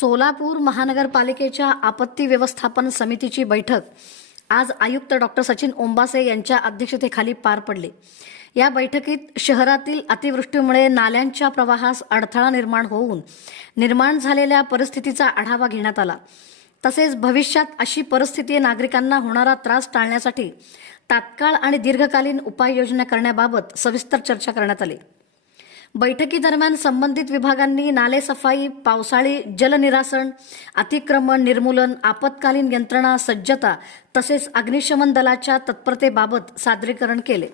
सोलापूर महानगरपालिकेच्या आपत्ती व्यवस्थापन समितीची बैठक आज आयुक्त डॉक्टर सचिन ओंबासे यांच्या अध्यक्षतेखाली पार पडली. या बैठकीत शहरातील अतिवृष्टीमुळे नाल्यांच्या प्रवाहास अडथळा निर्माण होऊन निर्माण झालेल्या परिस्थितीचा आढावा घेण्यात आला. तसेच भविष्यात अशी परिस्थिती नागरिकांना होणारा त्रास टाळण्यासाठी तात्काळ आणि दीर्घकालीन उपाययोजना करण्याबाबत सविस्तर चर्चा करण्यात आली. बैठकीदरम्यान संबंधित विभागांनी नालेसफाई पावसाळी जलनिरासन अतिक्रमण निर्मूलन आपत्कालीन यंत्रणा सज्जता तसेच अग्निशमन दलाच्या तत्परतेबाबत सादरीकरण केले.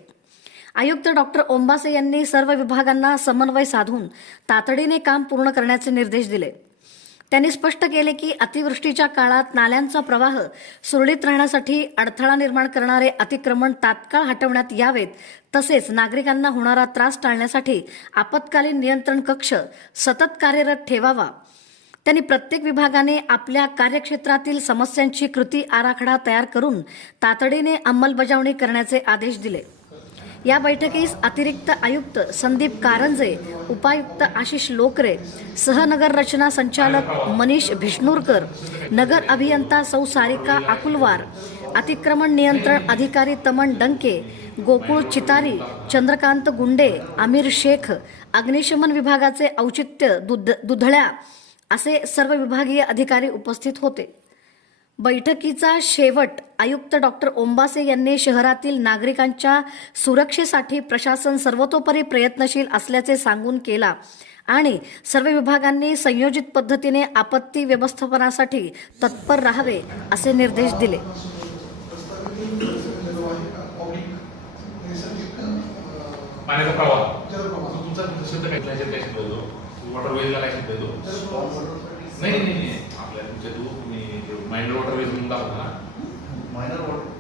आयुक्त डॉक्टर ओंबासे यांनी सर्व विभागांना समन्वय साधून तातडीने काम पूर्ण करण्याचे निर्देश दिले. त्यांनी स्पष्ट केले की अतिवृष्टीच्या काळात नाल्यांचा प्रवाह सुरळीत राहण्यासाठी अडथळा निर्माण करणारे अतिक्रमण तात्काळ हटवण्यात यावेत. तसेच नागरिकांना होणारा त्रास टाळण्यासाठी आपत्कालीन नियंत्रण कक्ष सतत कार्यरत ठेवावा. त्यांनी प्रत्येक विभागाने आपल्या कार्यक्षेत्रातील समस्यांची कृती आराखडा तयार करून तातडीने अंमलबजावणी करण्याचे आदेश दिले. या बैठकीस अतिरिक्त आयुक्त संदीप कारंजे उपायुक्त आशिष लोकरे सहनगर रचना संचालक मनीष भिष्णूरकर नगर अभियंता सौ सारिका आकुलवार अतिक्रमण नियंत्रण अधिकारी तमन डंके गोकुळ चितारी चंद्रकांत गुंडे आमिर शेख अग्निशमन विभागाचे औचित्य दुध दुधळ्या असे सर्व विभागीय अधिकारी उपस्थित होते. बैठकीचा शेवट आयुक्त डॉक्टर ओंबासे यांनी शहरातील नागरिकांच्या सुरक्षेसाठी प्रशासन सर्वतोपरी प्रयत्नशील असल्याचे सांगून केला आणि सर्व विभागांनी संयोजित पद्धतीने आपत्ती व्यवस्थापनासाठी तत्पर राहावे असे निर्देश दिले. नाही. म्हणजे तू मी मायनर वॉटर वेज म्हणून दाखवतो ना. Minor water